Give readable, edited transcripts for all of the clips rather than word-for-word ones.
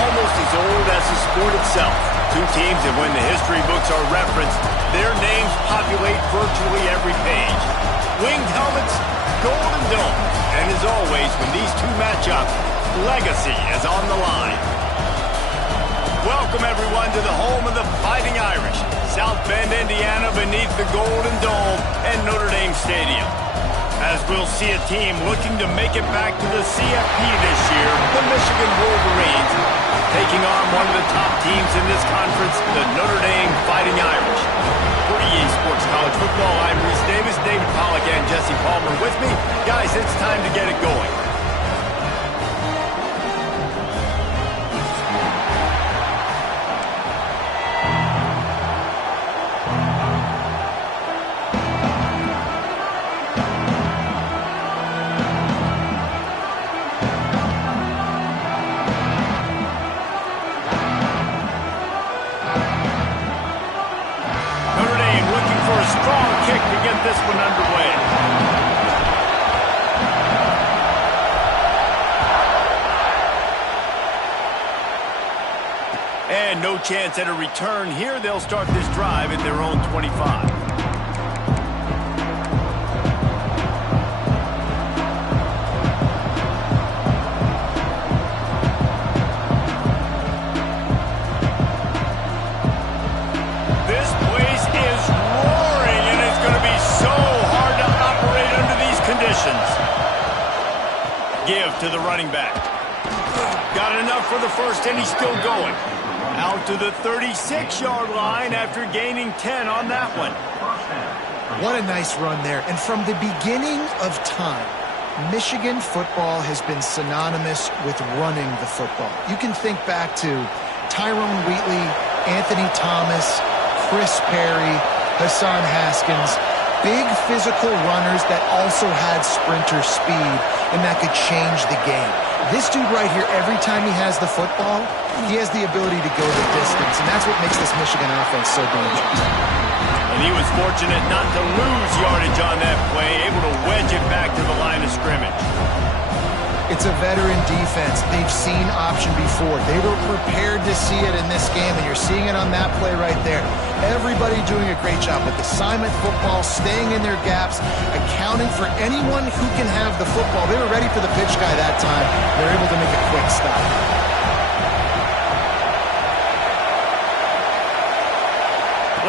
almost as old as the sport itself. Two teams that when the history books are referenced, their names populate virtually every page. Winged helmets, golden domes, and as always, when these two match up, legacy is on the line. Welcome, everyone, to the home of the Fighting Irish, South Bend, Indiana, beneath the Golden Dome and Notre Dame Stadium. As we'll see a team looking to make it back to the CFP this year, the Michigan Wolverines, taking on one of the top teams in this conference, the Notre Dame Fighting Irish. For EA Sports College Football, I'm Reese Davis, David Pollack, and Jesse Palmer with me. Guys, it's time to get it going. This one underway. And no chance at a return here. They'll start this drive at their own 25. Give to the running back. Got enough for the first, and he's still going. Out to the 36-yard line after gaining 10 on that one. What a nice run there. And from the beginning of time, Michigan football has been synonymous with running the football. You can think back to Tyrone Wheatley, Anthony Thomas, Chris Perry, Hassan Haskins. Big physical runners that also had sprinter speed and that could change the game. This dude right here, every time he has the football, he has the ability to go the distance, and that's what makes this Michigan offense so dangerous. And he was fortunate not to lose yardage on that play, able to wedge it back to the line of scrimmage. It's a veteran defense. They've seen option before. They were prepared to see it in this game, and you're seeing it on that play right there. Everybody doing a great job with assignment football, staying in their gaps, accounting for anyone who can have the football. They were ready for the pitch guy that time. They're able to make a quick stop.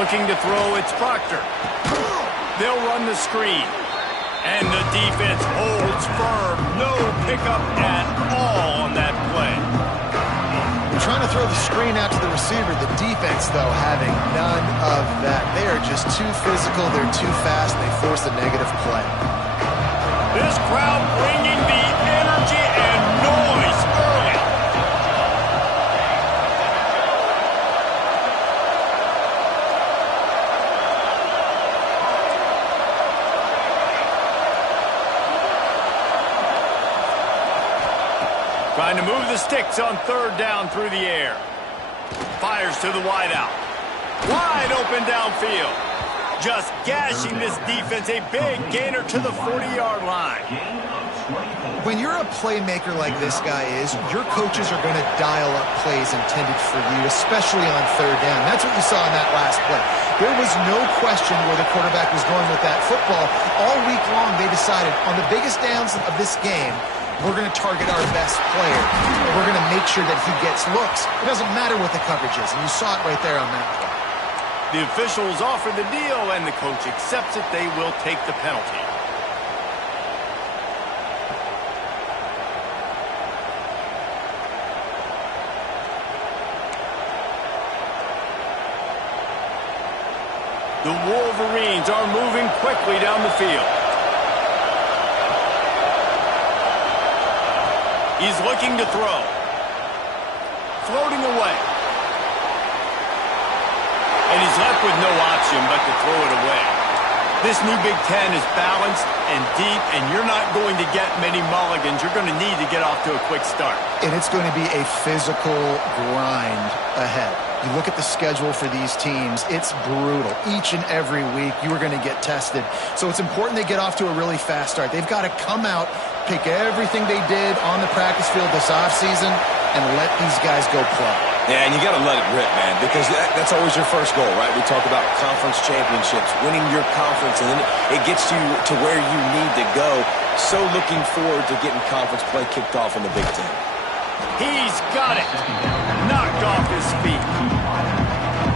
Looking to throw, it's Proctor. They'll run the screen. And the defense holds firm. No pickup at all on that play. They're trying to throw the screen out to the receiver. The defense, though, having none of that. They are just too physical. They're too fast. They force a negative play. This crowd bringing the energy and noise early. Trying to move the sticks on third down through the air. Fires to the wideout. Wide open downfield. Just gashing this defense. A big gainer to the 40-yard line. When you're a playmaker like this guy is, your coaches are going to dial up plays intended for you, especially on third down. That's what you saw in that last play. There was no question where the quarterback was going with that football. All week long, they decided on the biggest downs of this game, we're going to target our best player. We're going to make sure that he gets looks. It doesn't matter what the coverage is, and you saw it right there on that play. The officials offer the deal, and the coach accepts it. They will take the penalty. The Wolverines are moving quickly down the field. He's looking to throw. Floating away. And he's left with no option but to throw it away. This new Big Ten is balanced and deep, and you're not going to get many mulligans. You're going to need to get off to a quick start. And it's going to be a physical grind ahead. You look at the schedule for these teams, it's brutal. Each and every week, you are going to get tested. So it's important they get off to a really fast start. They've got to come out, pick everything they did on the practice field this offseason, and let these guys go play. Yeah, and you got to let it rip, man, because that's always your first goal, right? We talk about conference championships, winning your conference, and then it gets you to where you need to go. So looking forward to getting conference play kicked off in the Big Ten. He's got it. Knocked off his feet.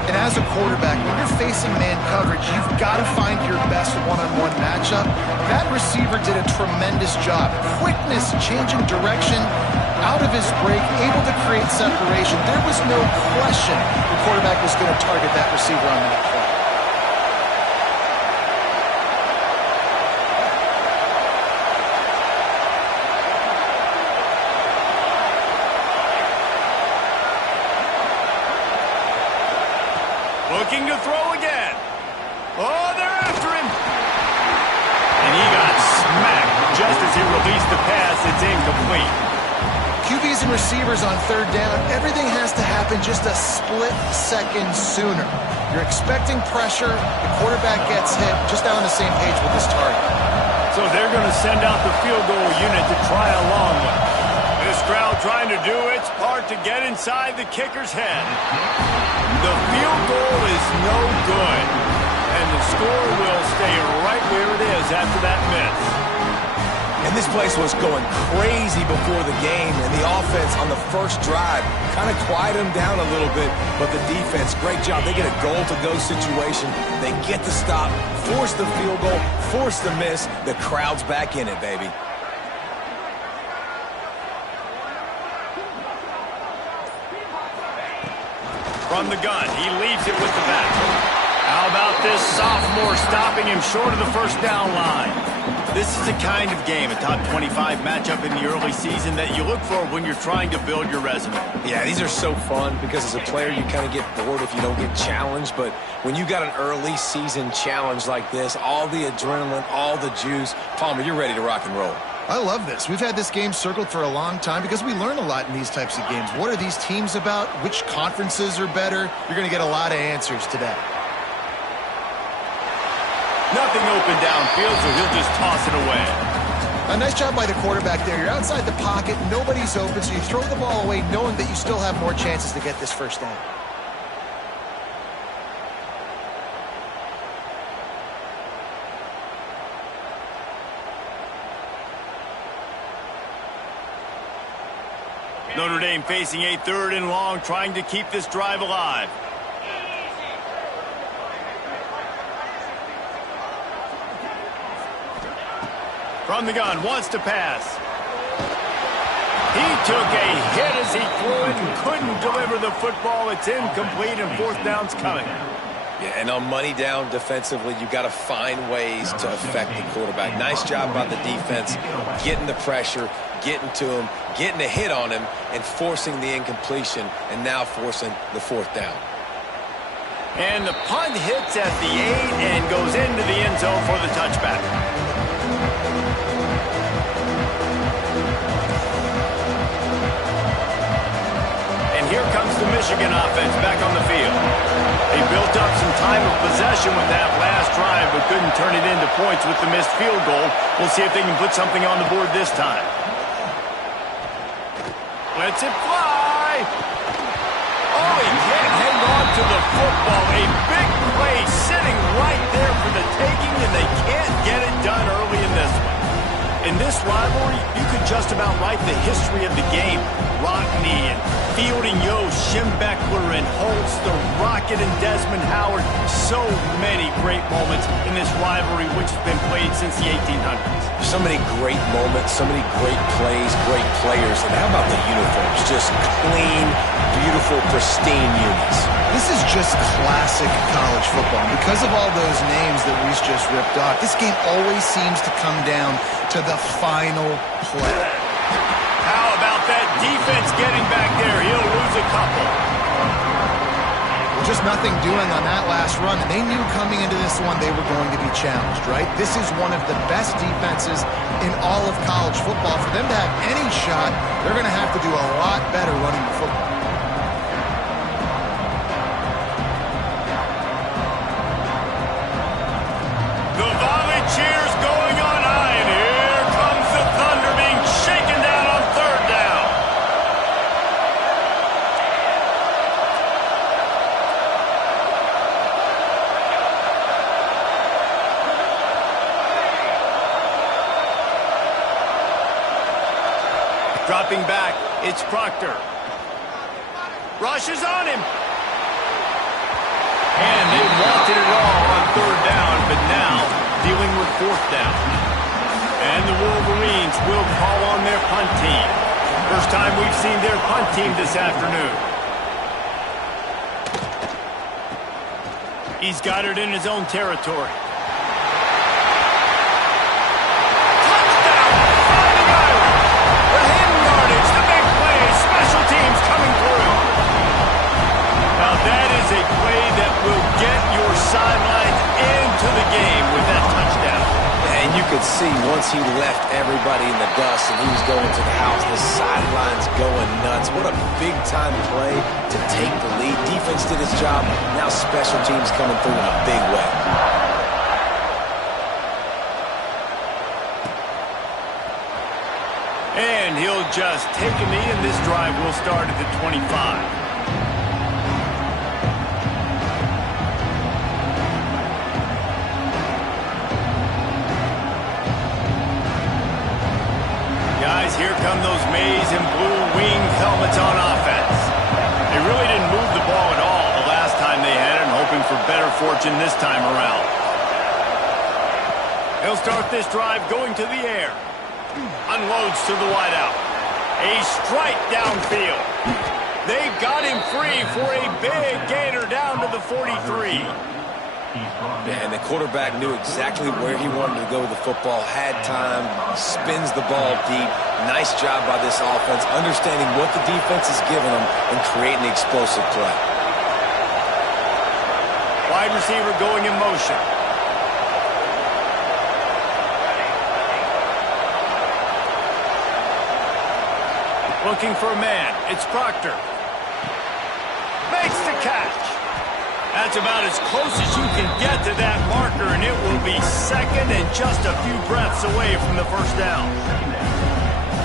And as a quarterback, when you're facing man coverage, you've got to find your best one-on-one matchup. That receiver did a tremendous job. Quickness, changing direction, out of his break, able to create separation. There was no question the quarterback was going to target that receiver on that play. Looking to throw again. Oh, they're after him. And he got smacked just as he released the pass. It's incomplete. QBs and receivers on third down, everything has to happen just a split second sooner. You're expecting pressure, the quarterback gets hit, just not on the same page with his target. So they're going to send out the field goal unit to try a long one. This crowd trying to do its part to get inside the kicker's head. The field goal is no good, and the score will stay right where it is after that miss. And this place was going crazy before the game, and the offense on the first drive kind of quieted them down a little bit, but the defense, great job. They get a goal-to-go situation. They get the stop, force the field goal, force the miss. The crowd's back in it, baby. From the gun, he leaves it with the back. How about this sophomore stopping him short of the first down line? This is the kind of game, a top 25 matchup in the early season, that you look for when you're trying to build your resume. Yeah, these are so fun because as a player you kind of get bored if you don't get challenged, but when you got an early season challenge like this, all the adrenaline, all the juice, Palmer, you're ready to rock and roll. I love this. We've had this game circled for a long time because we learn a lot in these types of games. What are these teams about? Which conferences are better? You're going to get a lot of answers today. Nothing open downfield, so he'll just toss it away. A nice job by the quarterback there. You're outside the pocket, nobody's open, so you throw the ball away knowing that you still have more chances to get this first down. Notre Dame facing a 3rd and long, trying to keep this drive alive. From the gun, wants to pass. He took a hit as he threw it and couldn't deliver the football. It's incomplete, and 4th down's coming. Yeah, and on money down defensively, you got to find ways to affect the quarterback. Nice job by the defense, getting the pressure, getting to him, getting a hit on him, and forcing the incompletion, and now forcing the 4th down. And the punt hits at the 8 and goes into the end zone for the touchback. Here comes the Michigan offense back on the field. They built up some time of possession with that last drive, but couldn't turn it into points with the missed field goal. We'll see if they can put something on the board this time. Lets it fly. Oh, he can't hang on to the football. A big play sitting right there for the taking, and they can't get it done early in this one. In this rivalry, you could just about write the history of the game. Rockne and Fielding Yost, Schembechler and Holtz, the Rocket and Desmond Howard. So many great moments in this rivalry, which has been played since the 1800s. So many great moments, so many great plays, great players. And how about the uniforms? Just clean, beautiful, pristine units. This is just classic college football. Because of all those names that Reese just ripped off, this game always seems to come down to the final play. How about that defense getting back there? He'll lose a couple. Just nothing doing on that last run, and they knew coming into this one they were going to be challenged, right? This is one of the best defenses in all of college football. For them to have any shot, they're going to have to do a lot better running the football. The volley cheers going on high, and here comes the Thunder being shaken down on 3rd down. It's Proctor. Rushes on him. And they wanted it all on third down, but now dealing with fourth down. And the Wolverines will call on their punt team. First time we've seen their punt team this afternoon. He's got it in his own territory. That is a play that will get your sidelines into the game with that touchdown. And you could see once he left everybody in the dust and he was going to the house, the sidelines going nuts. What a big-time play to take the lead. Defense did its job. Now special teams coming through in a big way. And he'll just take a knee, and this drive will start at the 25. Guys, here come those maize and blue winged helmets on offense. They really didn't move the ball at all the last time they had it, and hoping for better fortune this time around. He'll start this drive going to the air. Unloads to the wideout. A strike downfield. They got him free for a big gainer down to the 43. And the quarterback knew exactly where he wanted to go with the football, had time, spins the ball deep. Nice job by this offense, understanding what the defense is giving them and creating the explosive play. Wide receiver going in motion. Looking for a man. It's Proctor. Makes the catch. That's about as close as you can get to that marker, and it will be second and just a few breaths away from the first down.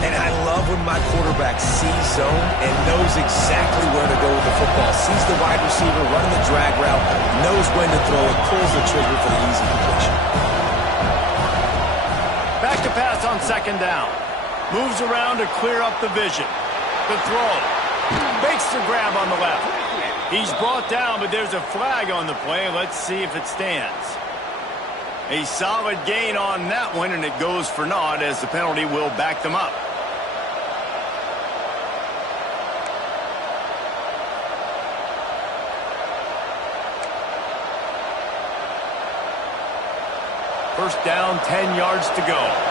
And I love when my quarterback sees zone and knows exactly where to go with the football. Sees the wide receiver running the drag route, knows when to throw it, pulls the trigger for the easy completion. Back to pass on second down. Moves around to clear up the vision. The throw. Makes the grab on the left. He's brought down, but there's a flag on the play. Let's see if it stands. A solid gain on that one, and it goes for naught as the penalty will back them up. First down, 10 yards to go.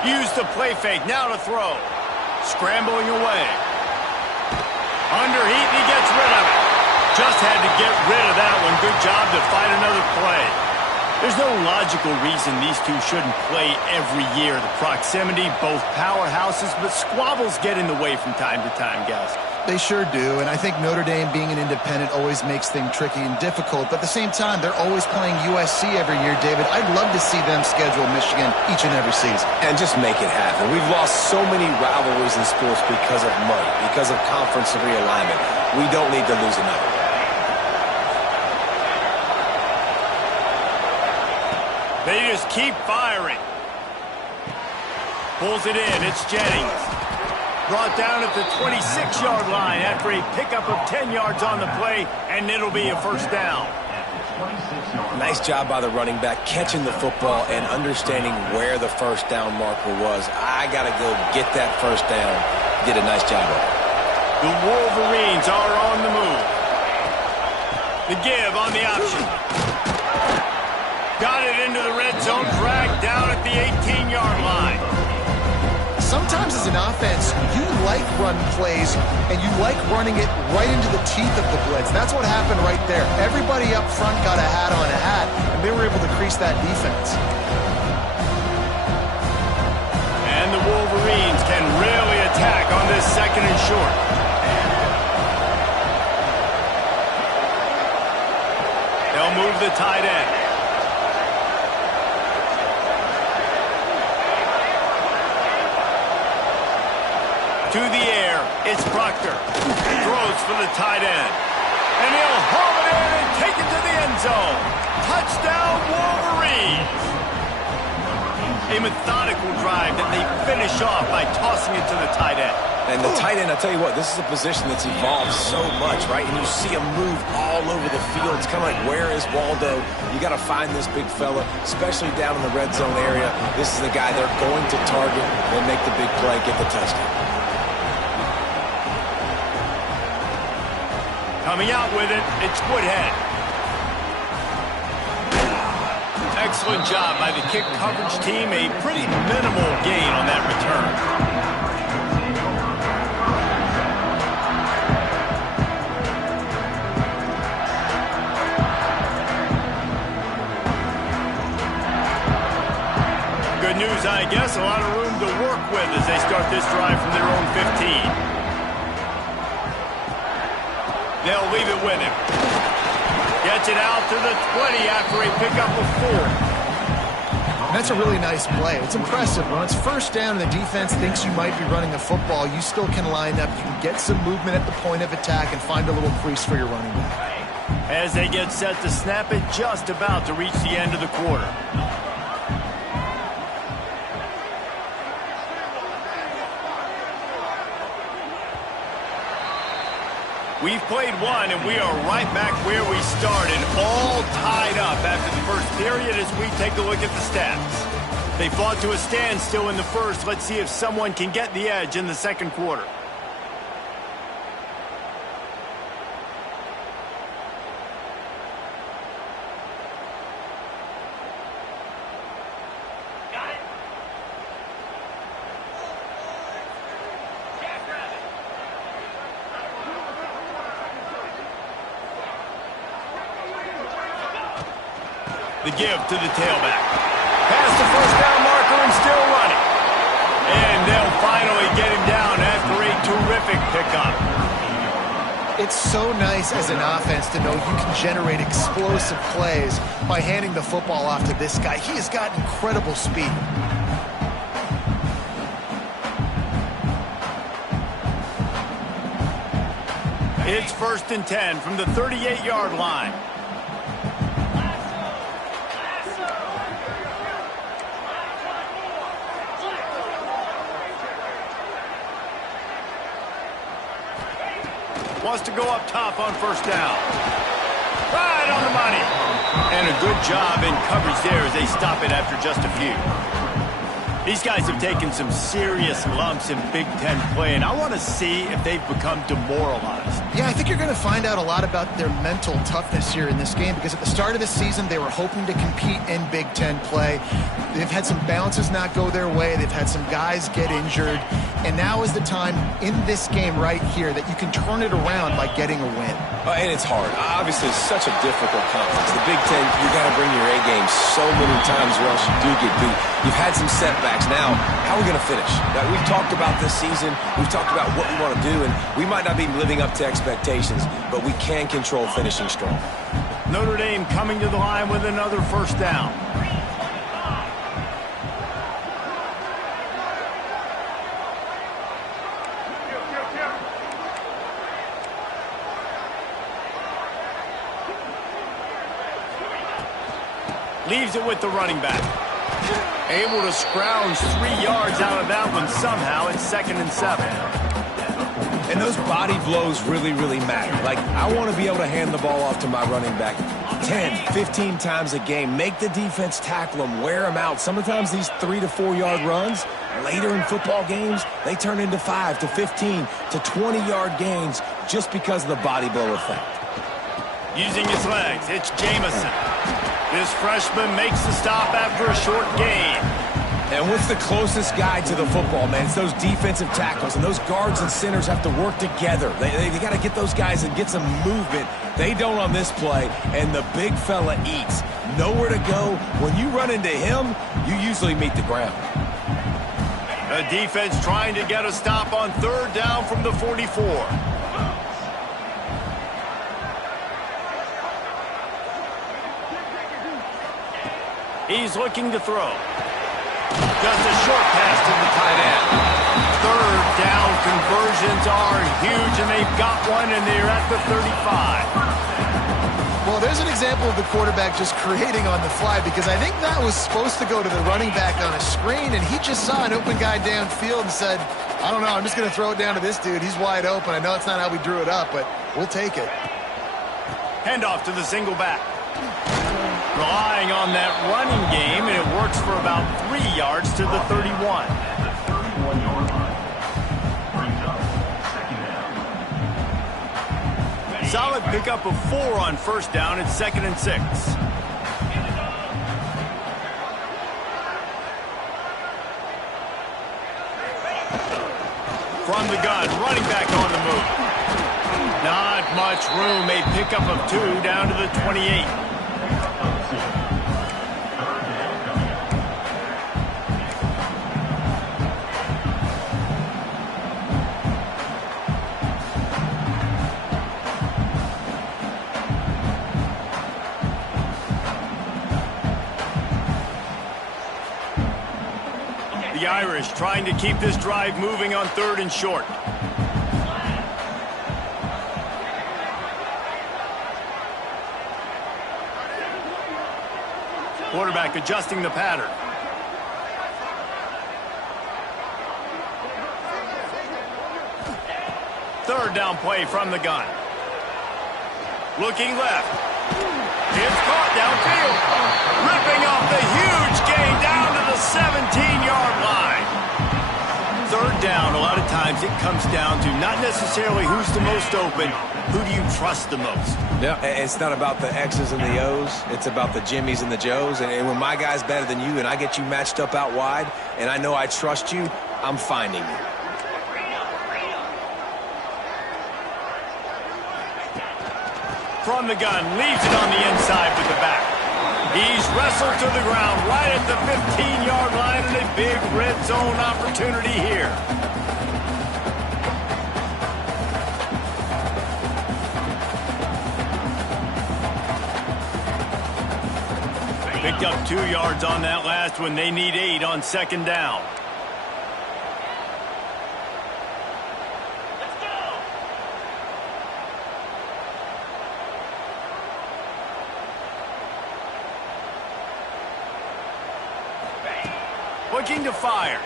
Use the play fake, now to throw. Scrambling away. Underheat, and he gets rid of it. Just had to get rid of that one. Good job to find another play. There's no logical reason these two shouldn't play every year. The proximity, both powerhouses, but squabbles get in the way from time to time, guys. They sure do, and I think Notre Dame being an independent always makes things tricky and difficult, but at the same time, they're always playing USC every year, David. I'd love to see them schedule Michigan each and every season. And just make it happen. We've lost so many rivalries in sports because of money, because of conference realignment. We don't need to lose another. They just keep firing. Pulls it in, it's Jennings. Brought down at the 26-yard line after a pickup of 10 yards on the play, and it'll be a first down. Nice job by the running back, catching the football and understanding where the first down marker was. I got to go get that first down. Did a nice job of it. The Wolverines are on the move. The give on the option. Got it into the red zone, dragged down at the 18-yard line. Sometimes as an offense, you like run plays, and you like running it right into the teeth of the blitz. That's what happened right there. Everybody up front got a hat on a hat, and they were able to crease that defense. And the Wolverines can really attack on this second and short. They'll move the tight end. To the air. It's Proctor. Throws for the tight end. And he'll haul it in and take it to the end zone. Touchdown, Wolverines. A methodical drive that they finish off by tossing it to the tight end. And the tight end, I'll tell you what, this is a position that's evolved so much, right? And you see him move all over the field. It's kind of like, where is Waldo? You got to find this big fella, especially down in the red zone area. This is the guy they're going to target and make the big play, get the touchdown. Coming out with it, it's Woodhead. Excellent job by the kick coverage team. A pretty minimal gain on that return. Good news, I guess. A lot of room to work with as they start this drive from their own 15. They'll leave it with him. Gets it out to the 20 after a pickup of 4. That's a really nice play. It's impressive. When it's first down and the defense thinks you might be running the football, you still can line up. You can get some movement at the point of attack and find a little crease for your running back. As they get set to snap it, just about to reach the end of the quarter. We've played one, and we are right back where we started, all tied up after the first period as we take a look at the stats. They fought to a standstill in the first. Let's see if someone can get the edge in the second quarter. The give to the tailback. Past the first down marker and still running. And they'll finally get him down after a terrific pickup. It's so nice as an offense to know you can generate explosive plays by handing the football off to this guy. He has got incredible speed. It's 1st and 10 from the 38-yard line. Wants to go up top on first down. Right on the money. And a good job in coverage there as they stop it after just a few. These guys have taken some serious lumps in Big Ten play, and I want to see if they've become demoralized. Yeah, I think you're going to find out a lot about their mental toughness here in this game because at the start of the season, they were hoping to compete in Big Ten play. They've had some bounces not go their way. They've had some guys get injured. And now is the time in this game right here that you can turn it around by getting a win. And it's hard. Obviously, it's such a difficult conference. The Big Ten, you got to bring your A game so many times or else you do get beat. You've had some setbacks. Now, how are we going to finish? Now, we've talked about this season. We've talked about what we want to do, and we might not be living up to expectations, but we can control finishing strong. Notre Dame coming to the line with another first down. Leaves it with the running back. Able to scrounge 3 yards out of that one somehow. It's 2nd and 7. And those body blows really, really matter. Like, I want to be able to hand the ball off to my running back 10, 15 times a game. Make the defense tackle them, wear them out. Sometimes these 3 to 4 yard runs, later in football games, they turn into 5 to 15 to 20 yard gains just because of the body blow effect. Using his legs, it's Jamison. This freshman makes the stop after a short gain. And what's the closest guy to the football, man? It's those defensive tackles, and those guards and centers have to work together. They got to get those guys and get some movement. They don't on this play, and the big fella eats. Nowhere to go. When you run into him, you usually meet the ground. The defense trying to get a stop on 3rd down from the 44. He's looking to throw. Just a short pass to the tight end. 3rd down conversions are huge, and they've got one, and they're at the 35. Well, there's an example of the quarterback just creating on the fly, because I think that was supposed to go to the running back on a screen, and he just saw an open guy downfield and said, I don't know, I'm just going to throw it down to this dude. He's wide open. I know it's not how we drew it up, but we'll take it. Handoff to the single back. Relying on that running game, and it works for about 3 yards to the 31. Solid pickup of 4 on first down. It's 2nd and 6. From the gun, running back on the move. Not much room. A pickup of 2 down to the 28. The Irish trying to keep this drive moving on 3rd and short. Quarterback adjusting the pattern. Third down play from the gun. Looking left. It's caught downfield. Ripping off the huge gain down to the 17-yard line. Third down, a lot of times it comes down to not necessarily who's the most open, who do you trust the most? Yeah, it's not about the X's and the O's. It's about the Jimmys and the Joes. And when my guy's better than you and I get you matched up out wide and I know I trust you, I'm finding you. From the gun, leaves it on the inside with the back. He's wrestled to the ground right at the 15-yard line, and a big red zone opportunity here. Picked up 2 yards on that last one. They need 8 on 2nd down. Looking to fire.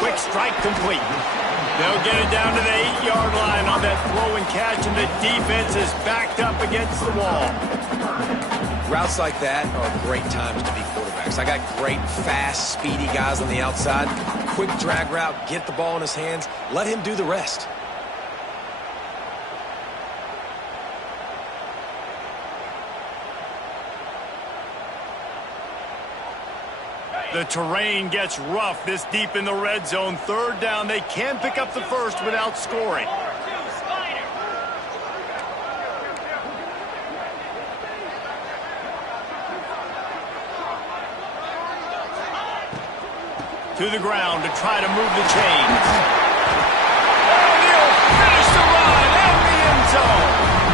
Quick strike complete. They'll get it down to the 8-yard line on that throw and catch, and the defense is backed up against the wall. Routes like that are great times to be quarterbacks. I got great, fast, speedy guys on the outside. Quick drag route, get the ball in his hands, let him do the rest. The terrain gets rough this deep in the red zone. 3rd down, they can pick up the first without scoring. To the ground to try to move the chains. And he'll finish the run in the end zone.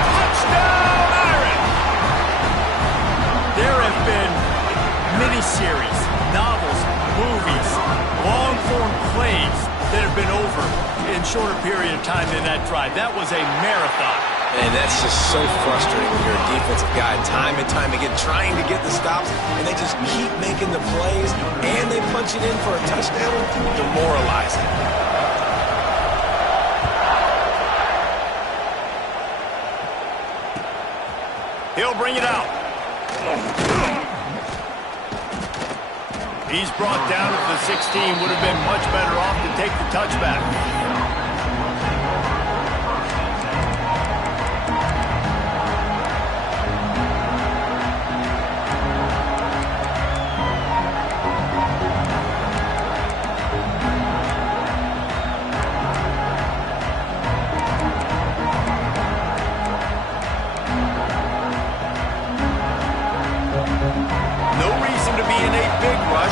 Touchdown, Irish! There have been miniseries, novels, movies, long-form plays that have been over in shorter period of time than that drive. That was a marathon. And that's just so frustrating when you're a defensive guy, time and time again, trying to get the stops, and they just keep making the plays, and they punch it in for a touchdown. Demoralizing. He'll bring it out. He's brought down at the 16. Would have been much better off to take the touchback.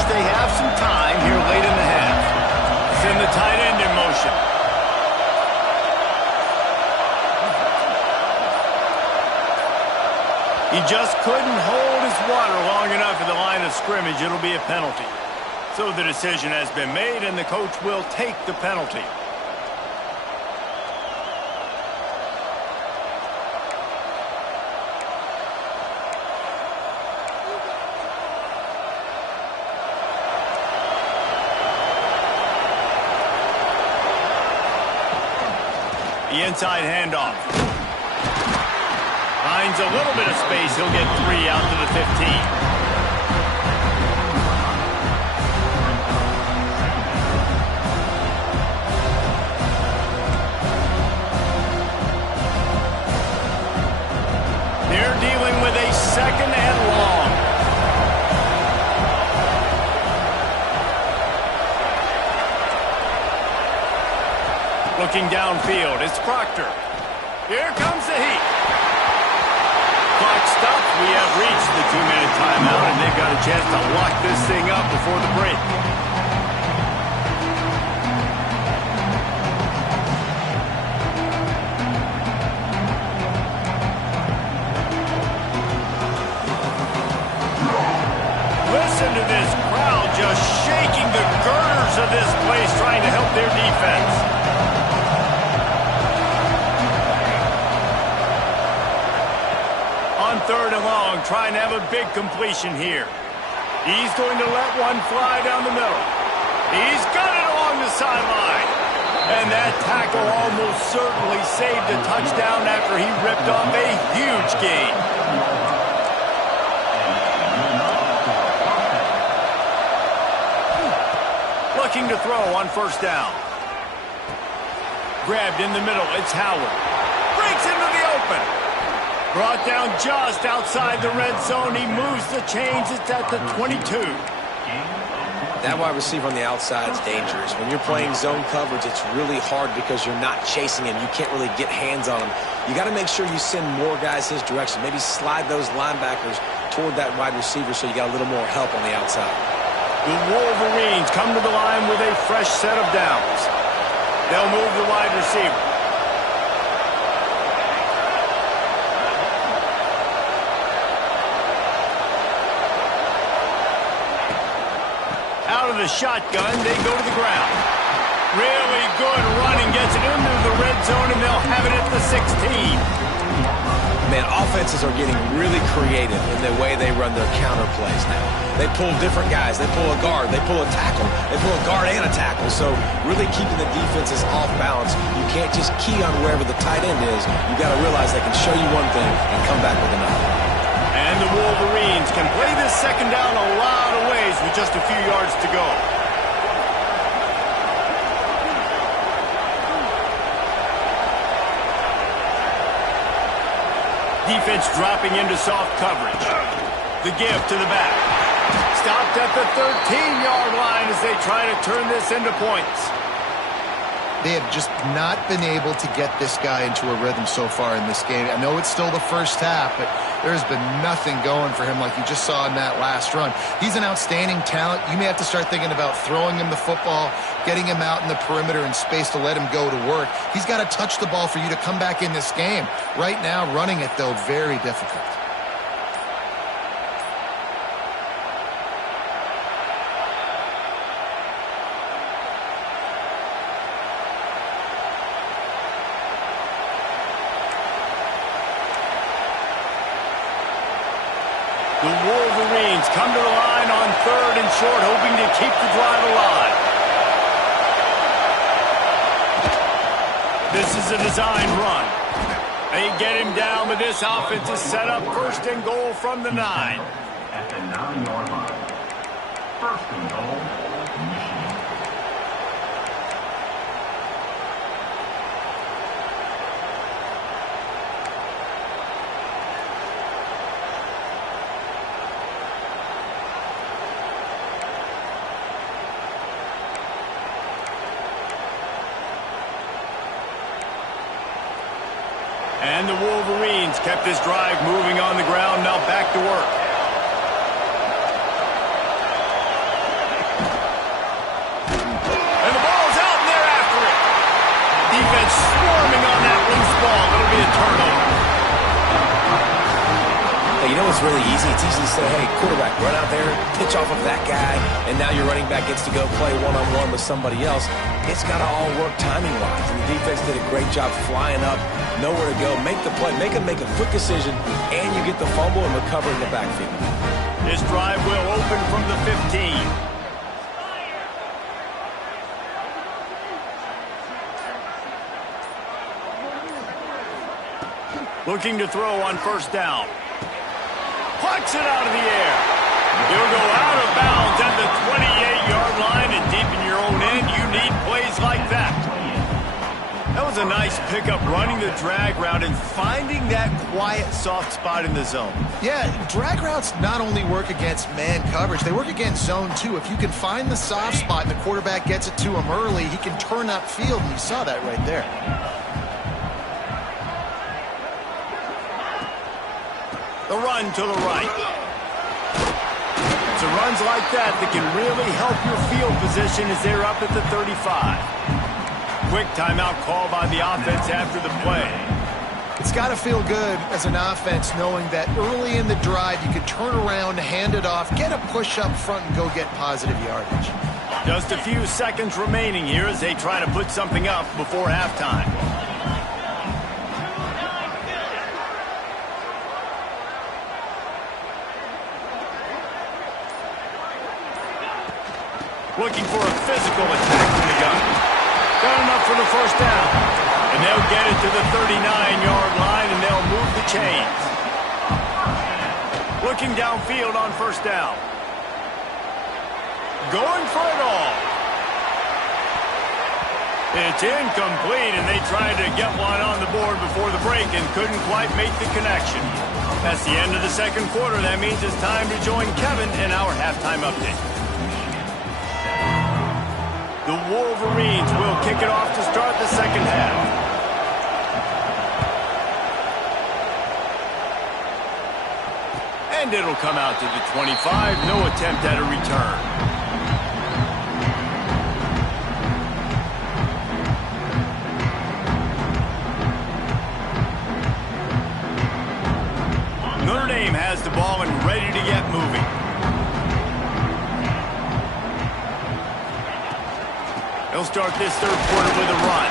They have some time here late in the half. Send the tight end in motion. He just couldn't hold his water long enough at the line of scrimmage. It'll be a penalty. So the decision has been made, and the coach will take the penalty. The inside handoff. Finds a little bit of space. He'll get 3 out to the 15. They're dealing with a 2nd and long. Looking downfield, it's Proctor. Here comes the heat. Clock stopped. We have reached the 2-minute timeout, and they've got a chance to lock this thing up before the break. Listen to this crowd just shaking the girders of this place, trying to help their defense. On 3rd and long, trying to have a big completion here. He's going to let one fly down the middle. He's got it along the sideline. And that tackle almost certainly saved a touchdown after he ripped off a huge gain. Looking to throw on 1st down. Grabbed in the middle, it's Howard. Breaks into the open. Brought down just outside the red zone. He moves the chains. It's at the 22. That wide receiver on the outside is dangerous. When you're playing zone coverage, it's really hard because you're not chasing him. You can't really get hands on him. You got to make sure you send more guys his direction. Maybe slide those linebackers toward that wide receiver so you got a little more help on the outside. The Wolverines come to the line with a fresh set of downs. They'll move the wide receiver. Out of the shotgun, they go to the ground. Really good running, gets it into the red zone, and they'll have it at the 16. Man, offenses are getting really creative in the way they run their counter plays now. They pull different guys. They pull a guard. They pull a tackle. They pull a guard and a tackle. So really keeping the defenses off balance. You can't just key on wherever the tight end is. You got to realize they can show you one thing and come back with another. And the Wolverines can play this 2nd down a lot of ways with just a few yards to go. Defense dropping into soft coverage. The give to the back. Stopped at the 13-yard line as they try to turn this into points. They have just not been able to get this guy into a rhythm so far in this game. I know it's still the first half, but there's been nothing going for him like you just saw in that last run. He's an outstanding talent. You may have to start thinking about throwing him the football, getting him out in the perimeter in space to let him go to work. He's got to touch the ball for you to come back in this game. Right now, running it, though, very difficult. The Wolverines come to the line on 3rd and short, hoping to keep the drive alive. This is a design run. They get him down, but this offense is set up 1st and goal from the 9. At the 9-yard line. 1st and goal, Michigan. And the Wolverines kept this drive moving on the ground, now back to work. And the ball's out, and they're after it. Defense swarming on that loose ball. It'll be a turnover. Hey, you know it's really easy. It's easy to say, hey, quarterback, run out there, pitch off of that guy, and now your running back gets to go play one-on-one with somebody else. It's got to all work timing-wise, and the defense did a great job flying up, nowhere to go, make the play, make a quick decision, and you get the fumble and recover in the backfield. This drive will open from the 15. Looking to throw on first down. Plucks it out of the air. He'll go out of bounds at the 28-yard line, and deep in your own end, you need plays like that. That was a nice pickup, running the drag route and finding that quiet, soft spot in the zone. Yeah, drag routes not only work against man coverage, they work against zone too. If you can find the soft spot and the quarterback gets it to him early, he can turn upfield, and you saw that right there. The run to the right. It's runs like that can really help your field position as they're up at the 35. Quick timeout call by the offense after the play. It's got to feel good as an offense knowing that early in the drive you can turn around, hand it off, get a push up front, and go get positive yardage. Just a few seconds remaining here as they try to put something up before halftime. Looking for a physical attack from the gun. Got enough for the first down. And they'll get it to the 39-yard line, and they'll move the chains. Looking downfield on first down. Going for it all. It's incomplete, and they tried to get one on the board before the break and couldn't quite make the connection. That's the end of the second quarter. That means it's time to join Kevin in our halftime update. The Wolverines will kick it off to start the second half. And it'll come out to the 25. No attempt at a return. Notre Dame has the ball and ready to get moving. They'll start this third quarter with a run.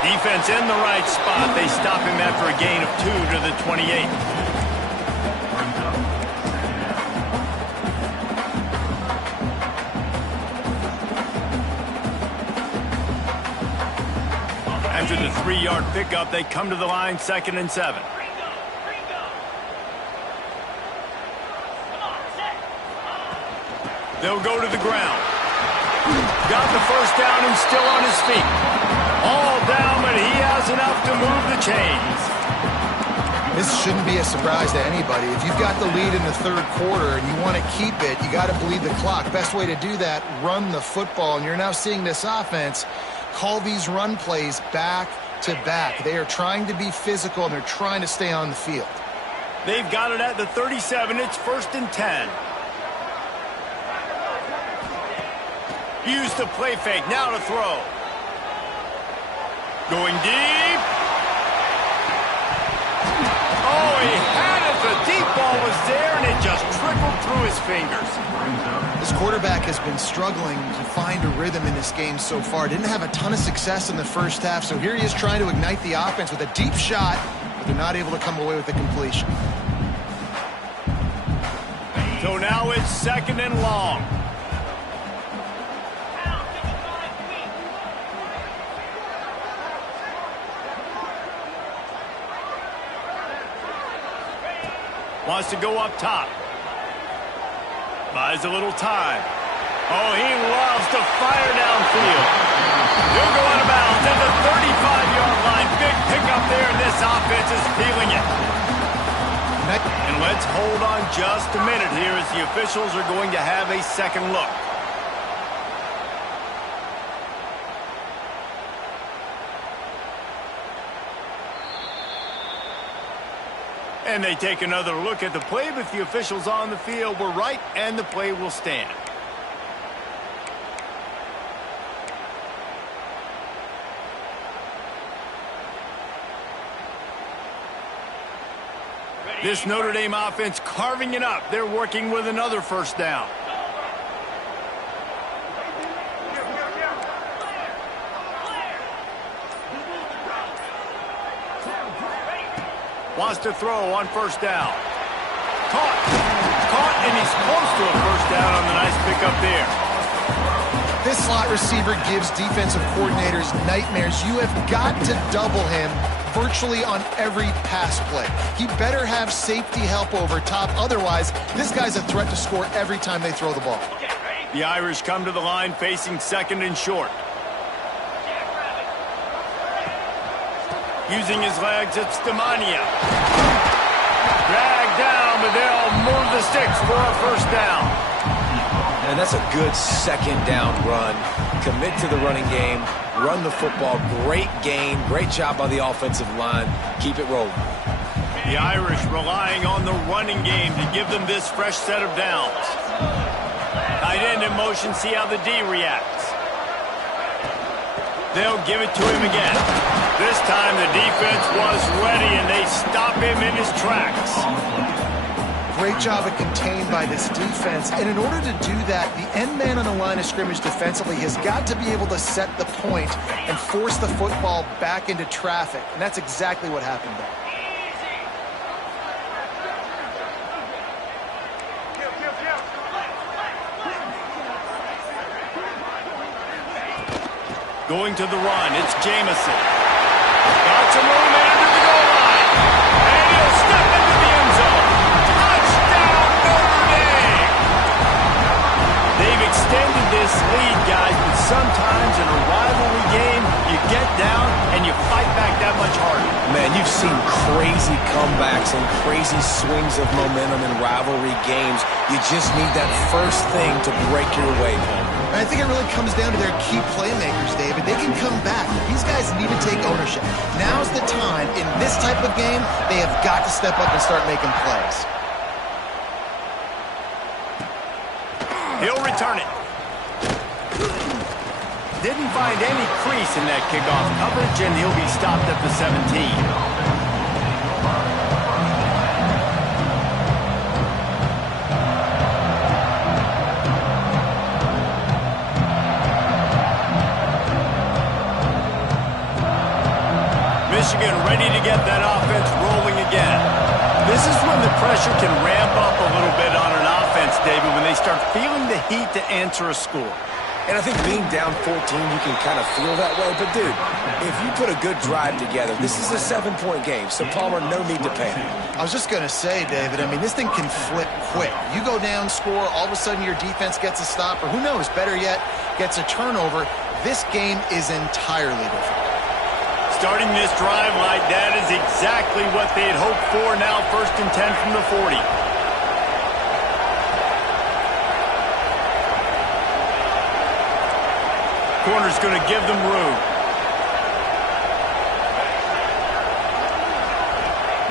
Defense in the right spot. They stop him after a gain of 2 to the 28. After the 3-yard pickup, they come to the line, 2nd and 7. They'll go to the ground. Got the first down and still on his feet. All down, but he has enough to move the chains. This shouldn't be a surprise to anybody. If you've got the lead in the third quarter and you want to keep it, you got to bleed the clock. Best way to do that, run the football. And you're now seeing this offense call these run plays back to back. They are trying to be physical, and they're trying to stay on the field. They've got it at the 37. It's 1st and 10. Use the play fake. Now to throw. Going deep. Oh, he had it. The deep ball was there, and it just trickled through his fingers. This quarterback has been struggling to find a rhythm in this game so far. Didn't have a ton of success in the first half, so here he is trying to ignite the offense with a deep shot, but they're not able to come away with the completion. So now it's 2nd and long. Wants to go up top. Buys a little time. Oh, he loves to fire downfield. He'll go out of bounds at the 35-yard line. Big pickup there, and this offense is feeling it. And let's hold on just a minute here as the officials are going to have a second look. And they take another look at the play, but the officials on the field were right, and the play will stand. This Notre Dame offense carving it up. They're working with another first down. Wants to throw on first down. Caught, and he's close to a first down on the nice pickup there. This slot receiver gives defensive coordinators nightmares. You have got to double him virtually on every pass play. He better have safety help over top. Otherwise, this guy's a threat to score every time they throw the ball. The Irish come to the line facing second and short. Using his legs, it's Stamania. Dragged down, but they'll move the sticks for a first down. And that's a good second down run. Commit to the running game, run the football. Great gain, great job by the offensive line. Keep it rolling. The Irish relying on the running game to give them this fresh set of downs. Tight end in motion, see how the D reacts. They'll give it to him again. This time the defense was ready, and they stop him in his tracks. Great job of contained by this defense. And in order to do that, the end man on the line of scrimmage defensively has got to be able to set the point and force the football back into traffic. And that's exactly what happened there. Going to the run, it's Jamison. Got some room into the goal line. And he'll step into the end zone. Touchdown, Notre Dame! They've extended this lead, guys, but sometimes in a rivalry game, you get down and you fight back that much harder. Man, you've seen crazy comebacks and crazy swings of momentum in rivalry games. You just need that first thing to break your way home. I think it really comes down to their key playmakers, David. They can come back. These guys need to take ownership. Now's the time. In this type of game, they have got to step up and start making plays. He'll return it. Didn't find any crease in that kickoff coverage, and he'll be stopped at the 17. Michigan ready to get that offense rolling again. This is when the pressure can ramp up a little bit on an offense, David, when they start feeling the heat to answer a score. And I think being down 14, you can kind of feel that way. But, dude, if you put a good drive together, this is a 7-point game. So, Palmer, no need to panic. I was just going to say, David, I mean, this thing can flip quick. You go down, score, all of a sudden your defense gets a stop, or who knows, better yet, gets a turnover. This game is entirely different. Starting this drive like that is exactly what they had hoped for. Now 1st and 10 from the 40. Corner's going to give them room.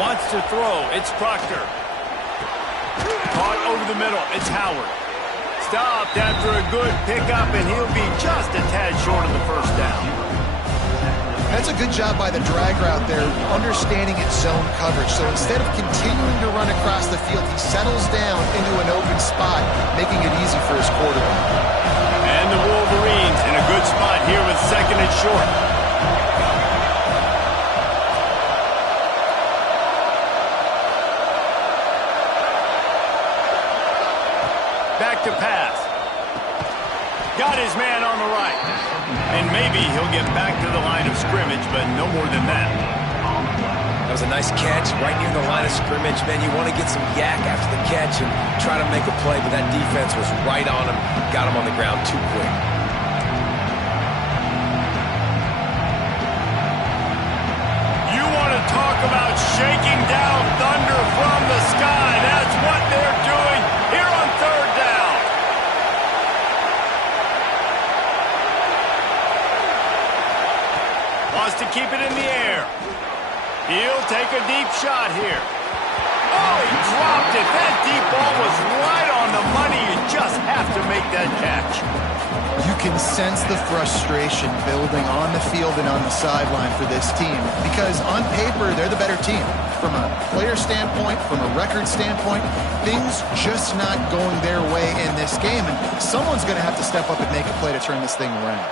Wants to throw. It's Proctor. Caught over the middle. It's Howard. Stopped after a good pickup, and he'll be just a tad short of the first down. That's a good job by the drag route there, understanding its zone coverage. So instead of continuing to run across the field, he settles down into an open spot, making it easy for his quarterback. And the Wolverines in a good spot here with 2nd and short. Back to pass. Got his man on the right. And maybe he'll get back to the line of scrimmage, but no more than that. That was a nice catch right near the line of scrimmage. Man, you want to get some yak after the catch and try to make a play, but that defense was right on him, got him on the ground too quick. You want to talk about shaking down thunder from the sky. That's what they're doing here on 3rd down. Wants to keep it in the air. He'll take a deep shot here. Oh, he dropped it. That deep ball was right on the money. You just have to make that catch. You can sense the frustration building on the field and on the sideline for this team because on paper, they're the better team. From a player standpoint, from a record standpoint, things just not going their way in this game, and someone's going to have to step up and make a play to turn this thing around.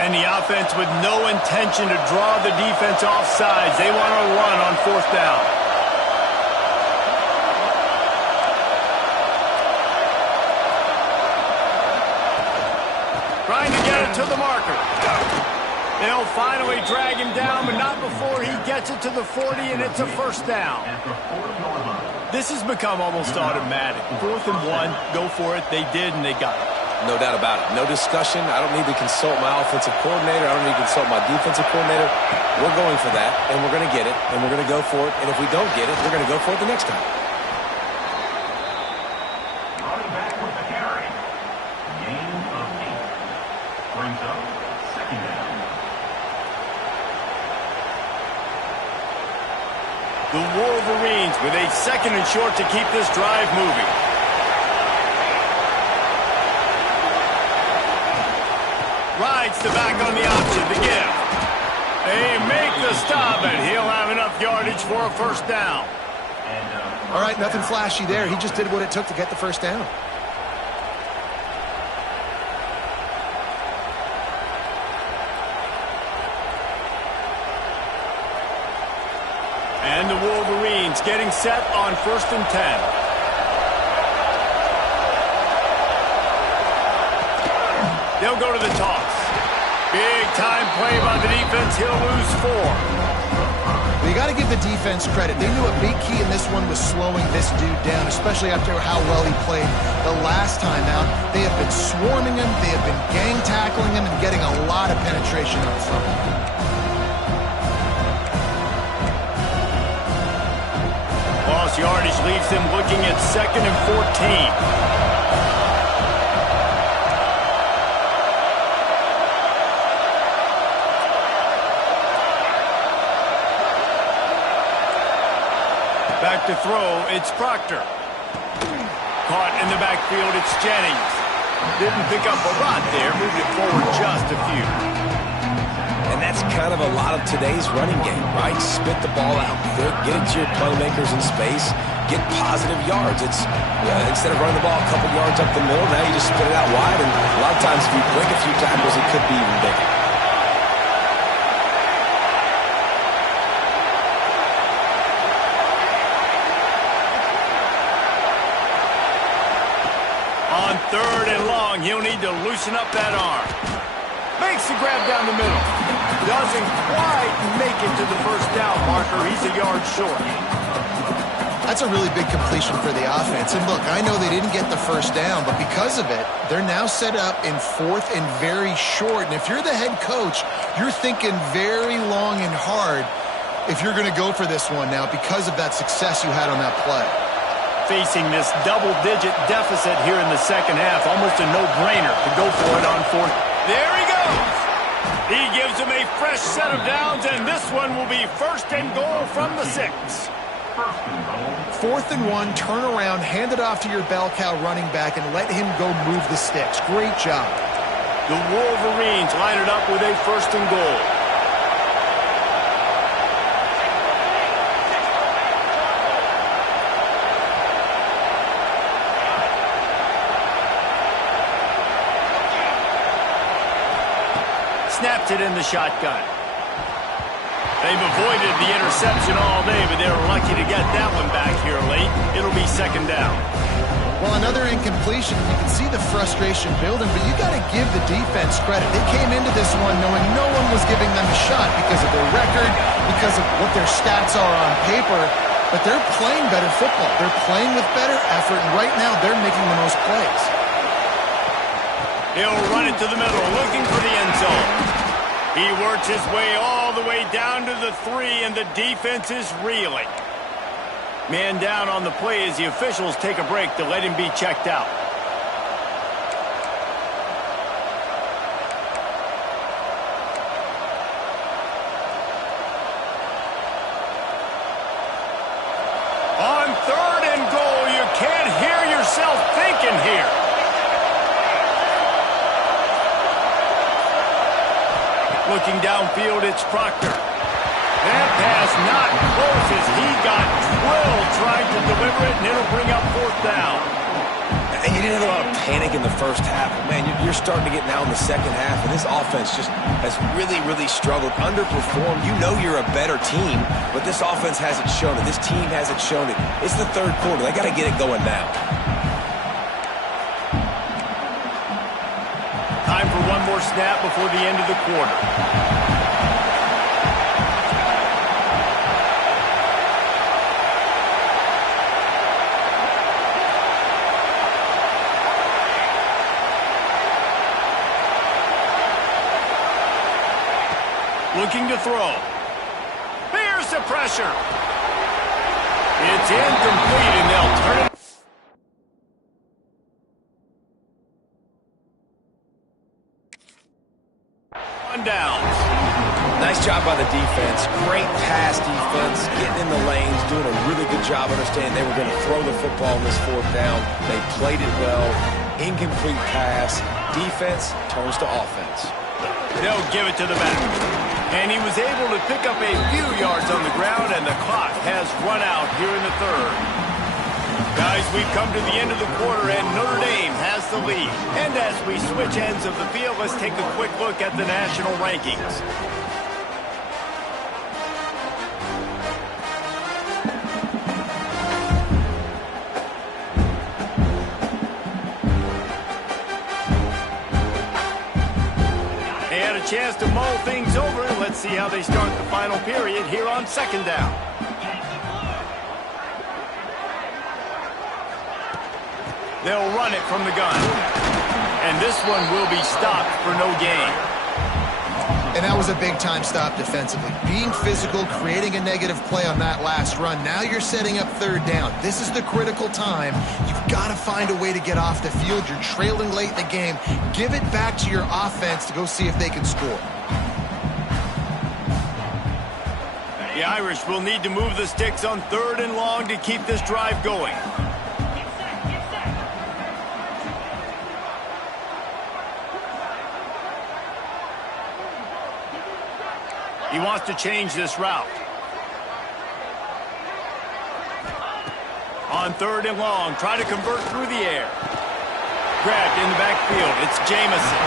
And the offense with no intention to draw the defense off sides. They want to run on 4th down. Trying to get it to the marker. They'll finally drag him down, but not before he gets it to the 40, and it's a 1st down. This has become almost automatic. 4th and 1, go for it. They did, and they got it. No doubt about it. No discussion. I don't need to consult my offensive coordinator. I don't need to consult my defensive coordinator. We're going for that, and we're going to get it, and we're going to go for it. And if we don't get it, we're going to go for it the next time. Running back with the carry. Gain of 8. Brings up 2nd down. The Wolverines with a 2nd and short to keep this drive moving. Rides the back on the option to give. They make the stop, and he'll have enough yardage for a 1st down. All right, nothing flashy there. He just did what it took to get the 1st down. And the Wolverines getting set on 1st and 10. They'll go to the toss. Big time play by the defense. He'll lose 4. Well, you got to give the defense credit. They knew a big key in this one was slowing this dude down, especially after how well he played the last time out. They have been swarming him. They have been gang tackling him and getting a lot of penetration up front. Lost yardage leaves them looking at 2nd and 14. Back to throw, it's Proctor. Caught in the backfield, it's Jennings. Didn't pick up a lot there, moved it forward just a few. And that's kind of a lot of today's running game, right? Spit the ball out quick, get it to your playmakers in space, get positive yards. It's instead of running the ball a couple yards up the middle, now you just spit it out wide, and a lot of times if you break a few tackles, it could be even bigger. On 3rd and long, he'll need to loosen up that arm. Makes the grab down the middle. Doesn't quite make it to the 1st down marker. He's a yard short. That's a really big completion for the offense. And look, I know they didn't get the 1st down, but because of it, they're now set up in 4th and very short. And if you're the head coach, you're thinking very long and hard if you're going to go for this one now because of that success you had on that play. Facing this double-digit deficit here in the 2nd half, almost a no-brainer to go for it on 4th. There he goes. He gives him a fresh set of downs, and this one will be 1st and goal from the 6. 4th and 1, turn around, hand it off to your bell cow running back, and let him go move the sticks. Great job. The Wolverines line it up with a 1st and goal. Snaps it in the shotgun. They've avoided the interception all day, but they were lucky to get that one back here late. It'll be 2nd down. Well, another incompletion. You can see the frustration building, but you got to give the defense credit. They came into this one knowing no one was giving them a shot because of their record, because of what their stats are on paper, but they're playing better football. They're playing with better effort, and right now they're making the most plays. He'll run it to the middle, looking for the end zone. He works his way all the way down to the 3, and the defense is reeling. Man down on the play as the officials take a break to let him be checked out. On 3rd and goal, you can't hear yourself conversion here. Looking downfield, it's Proctor. That pass not close as he got drilled trying to deliver it, and it'll bring up fourth down. And you didn't have a lot of panic in the first half. But man, you're starting to get now in the second half, and this offense just has really, really struggled, underperformed. You know you're a better team, but this offense hasn't shown it. This team hasn't shown it. It's the third quarter. They got to get it going now. Time for one more snap before the end of the quarter. Looking to throw. There's the pressure. It's incomplete, and they'll turn it. On downs. Nice job by the defense. Great pass defense, getting in the lanes, doing a really good job understanding they were going to throw the football on this fourth down. They played it well. Incomplete pass. Defense turns to offense. They'll give it to the back. And he was able to pick up a few yards on the ground, and the clock has run out here in the third. Guys, we've come to the end of the quarter, and Notre Dame has the lead. And as we switch ends of the field, let's take a quick look at the national rankings. Chance to mull things over. Let's see how they start the final period here on second down. They'll run it from the gun. And this one will be stopped for no gain. And that was a big-time stop defensively. Being physical, creating a negative play on that last run. Now you're setting up third down. This is the critical time. You've got to find a way to get off the field. You're trailing late in the game. Give it back to your offense to go see if they can score. The Irish will need to move the sticks on third and long to keep this drive going. He wants to change this route. On third and long, try to convert through the air. Grabbed in the backfield, it's Jamison.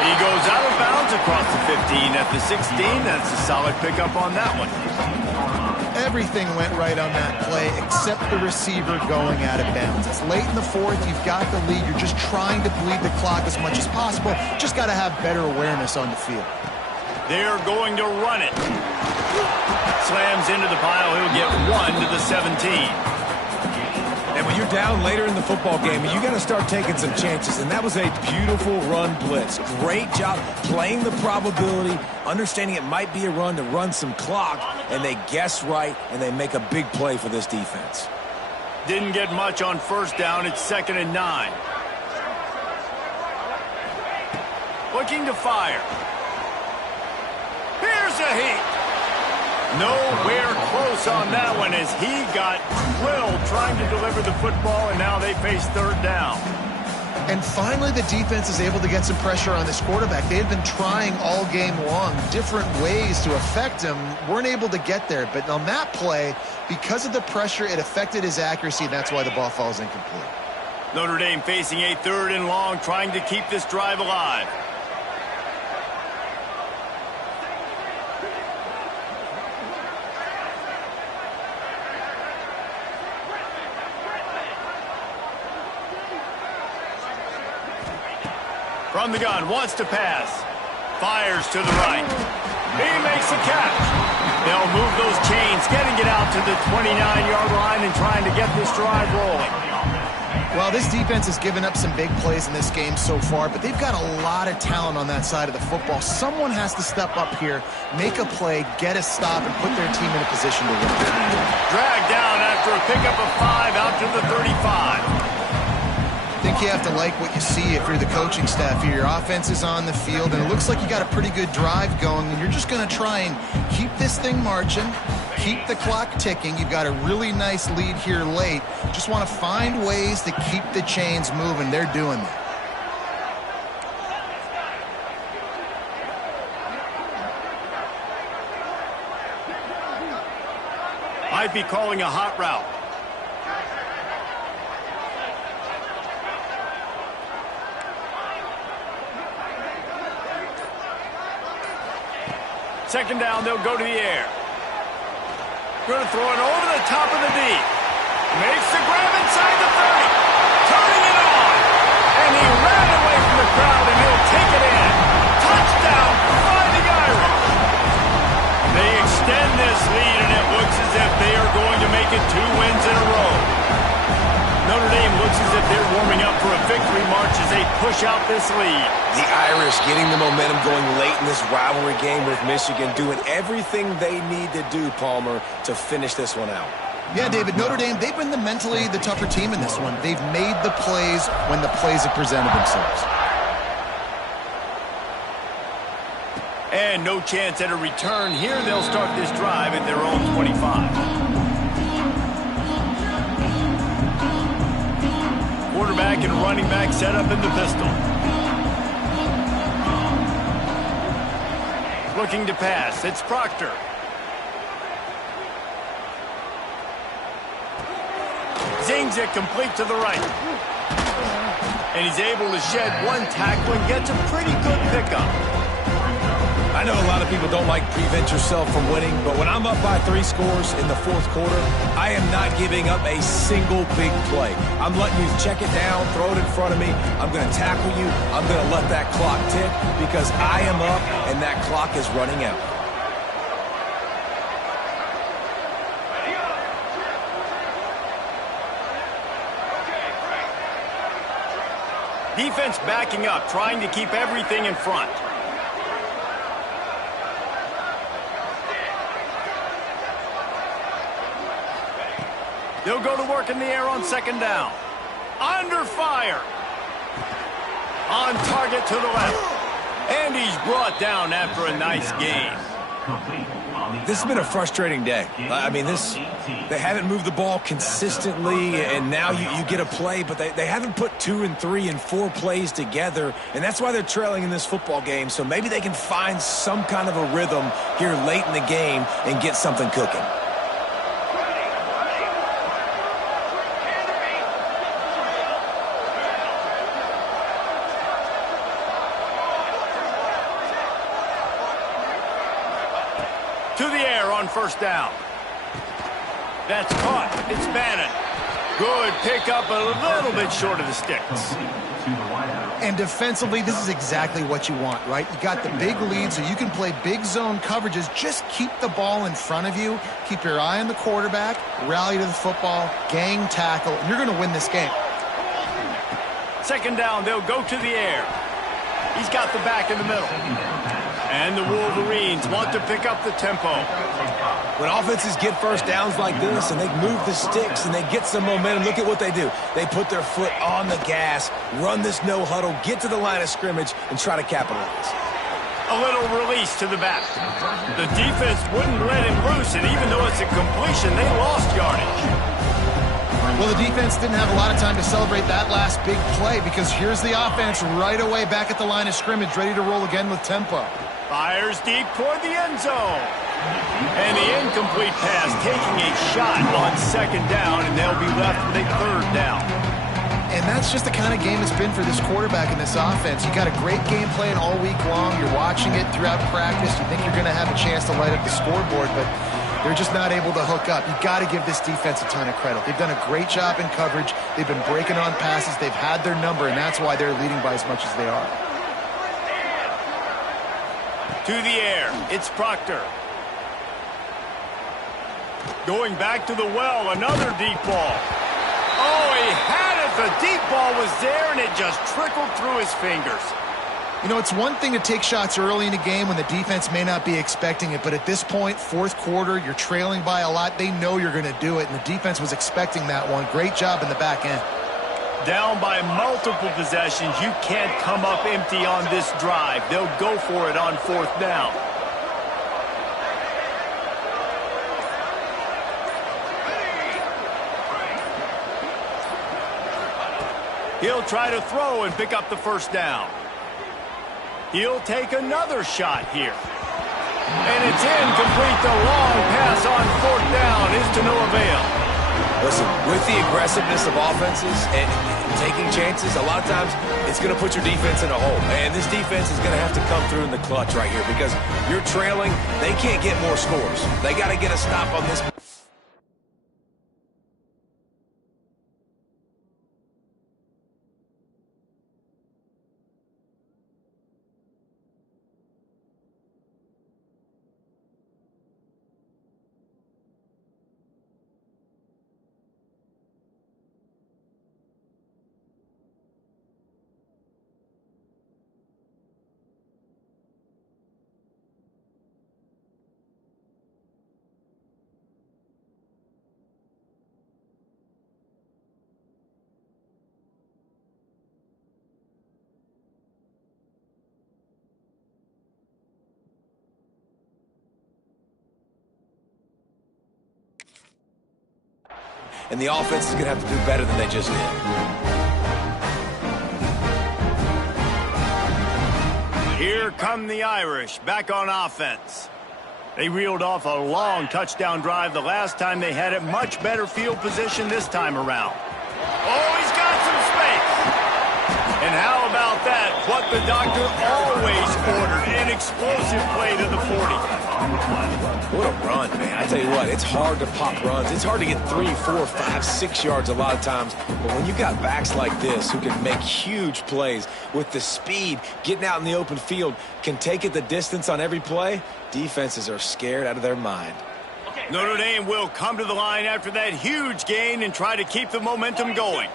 He goes out of bounds across the 15 at the 16. That's a solid pickup on that one. Everything went right on that play except the receiver going out of bounds. It's late in the fourth. You've got the lead. You're just trying to bleed the clock as much as possible. Just got to have better awareness on the field. They're going to run it. Slams into the pile. He'll get 1 to the 17. And when you're down later in the football game, you got to start taking some chances. And that was a beautiful run blitz. Great job playing the probability, understanding it might be a run to run some clock, and they guess right, and they make a big play for this defense. Didn't get much on first down. It's 2nd and 9. Looking to fire. Here's a heat. Nowhere close on that one as he got drilled trying to deliver the football, and now they face third down. And finally, the defense is able to get some pressure on this quarterback. They had been trying all game long, different ways to affect him. Weren't able to get there. But on that play, because of the pressure, it affected his accuracy, and that's why the ball falls incomplete. Notre Dame facing a third and long, trying to keep this drive alive. From the gun, wants to pass. Fires to the right. He makes a catch. They'll move those chains, getting it out to the 29-yard line and trying to get this drive rolling. Well, this defense has given up some big plays in this game so far, but they've got a lot of talent on that side of the football. Someone has to step up here, make a play, get a stop, and put their team in a position to win. Dragged down after a pickup of 5 out to the 35. I think you have to like what you see if you're the coaching staff here. Your offense is on the field, and it looks like you got a pretty good drive going, and you're just going to try and keep this thing marching, keep the clock ticking. You've got a really nice lead here late. Just want to find ways to keep the chains moving. They're doing that. Might be calling a hot route. Second down, they'll go to the air. Going to throw it over the top of the D. Makes the grab inside the 30. Turning it on. And he ran away from the crowd, and he'll take it in. Touchdown, Fighting Irish. They extend this lead, and it looks as if they are going to make it 2 wins in a row. Notre Dame looks as if they're warming up for a victory march as they push out this lead. The Irish getting the momentum going late in this rivalry game with Michigan, doing everything they need to do, Palmer, to finish this one out. Yeah, David, Notre Dame, they've been mentally the tougher team in this one. They've made the plays when the plays have presented themselves. And no chance at a return here. They'll start this drive at their own 25. Quarterback and running back set up in the pistol. Looking to pass. It's Proctor. Zings it complete to the right. And he's able to shed 1 tackle and gets a pretty good pickup. I know a lot of people don't like prevent yourself from winning, but when I'm up by 3 scores in the 4th quarter, I am not giving up a single big play. I'm letting you check it down, throw it in front of me. I'm going to tackle you. I'm going to let that clock tick because I am up and that clock is running out. Defense backing up, trying to keep everything in front. They'll go to work in the air on 2nd down. Under fire. On target to the left. And he's brought down after a nice gain. This has been a frustrating day. I mean, they haven't moved the ball consistently, and now you get a play, but they haven't put 2 and 3 and 4 plays together, and that's why they're trailing in this football game. So maybe they can find some kind of a rhythm here late in the game and get something cooking. To the air on 1st down. That's caught. It's Bannon. Good pickup, a little bit short of the sticks. And defensively, this is exactly what you want, right? You got the big lead, so you can play big zone coverages. Just keep the ball in front of you. Keep your eye on the quarterback. Rally to the football. Gang tackle. And you're going to win this game. 2nd down, they'll go to the air. He's got the back in the middle. And the Wolverines want to pick up the tempo. When offenses get 1st downs like this and they move the sticks and they get some momentum, look at what they do. They put their foot on the gas, run this no huddle, get to the line of scrimmage, and try to capitalize. A little release to the back. The defense wouldn't let him loose, and even though it's a completion, they lost yardage. Well, the defense didn't have a lot of time to celebrate that last big play because here's the offense right away back at the line of scrimmage, ready to roll again with tempo. Fires deep toward the end zone. And the incomplete pass taking a shot on 2nd down, and they'll be left with a 3rd down. And that's just the kind of game it's been for this quarterback in this offense. You got a great game plan all week long. You're watching it throughout practice. You think you're going to have a chance to light up the scoreboard, but they're just not able to hook up. You got to give this defense a ton of credit. They've done a great job in coverage. They've been breaking on passes. They've had their number, and that's why they're leading by as much as they are. To the air, it's Proctor. Going back to the well, another deep ball. Oh, he had it. The deep ball was there, and it just trickled through his fingers. You know, it's one thing to take shots early in a game when the defense may not be expecting it, but at this point, 4th quarter, you're trailing by a lot. They know you're going to do it, and the defense was expecting that one. Great job in the back end. Down by multiple possessions, you can't come up empty on this drive. They'll go for it on 4th down. He'll try to throw and pick up the first down. He'll take another shot here. And it's incomplete. The long pass on fourth down is to no avail. Listen, with the aggressiveness of offenses and taking chances, a lot of times it's going to put your defense in a hole. And this defense is going to have to come through in the clutch right here because you're trailing. They can't get more scores. They got to get a stop on this. And the offense is going to have to do better than they just did. Here come the Irish back on offense. They reeled off a long touchdown drive the last time they had it. Much better field position this time around. Oh, he's got some space. And how about that? What the doctor always ordered, an explosive play to the 40. What a run, man. I tell you what, it's hard to pop runs. It's hard to get 3, 4, 5, 6 yards a lot of times. But when you got backs like this who can make huge plays with the speed, getting out in the open field, can take it the distance on every play, defenses are scared out of their mind. Notre Dame will come to the line after that huge gain and try to keep the momentum going.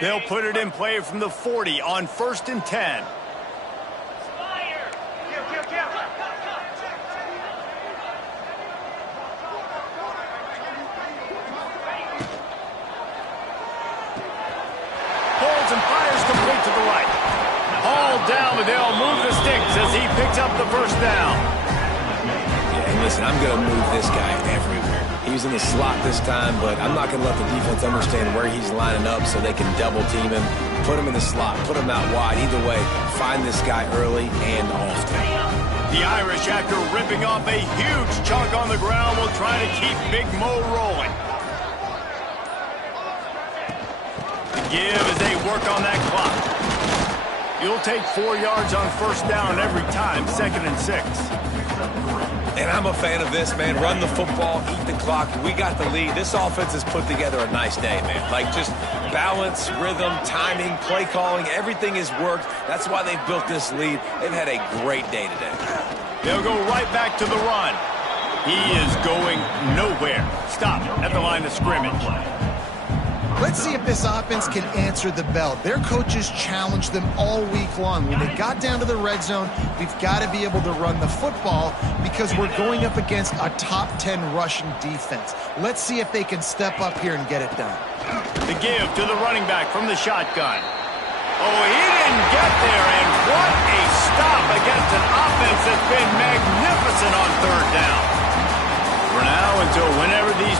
They'll put it in play from the 40 on 1st and 10. Pulls and fires complete to the right. Hauled down, but they'll move the sticks as he picks up the first down. Yeah, and listen, I'm going to move this guy everywhere. He's in the slot this time, but I'm not going to let the defense understand where he's lining up so they can double team him, put him in the slot, put him out wide. Either way, find this guy early and often. The Irish, after ripping off a huge chunk on the ground, will try to keep Big Mo rolling. The give as they work on that clock. You'll take 4 yards on first down every time, 2nd and 6. And I'm a fan of this, man. Run the football, eat the clock. We got the lead. This offense has put together a nice day, man. Like, just balance, rhythm, timing, play calling, everything has worked. That's why they've built this lead. They've had a great day today. They'll go right back to the run. He is going nowhere. Stop at the line of scrimmage. Let's see if this offense can answer the bell. Their coaches challenged them all week long. When they got down to the red zone, we've got to be able to run the football because we're going up against a top 10 rushing defense. Let's see if they can step up here and get it done. The give to the running back from the shotgun. Oh, he didn't get there, and what a stop against an offense that's been magnificent on 3rd down. For now, until whenever these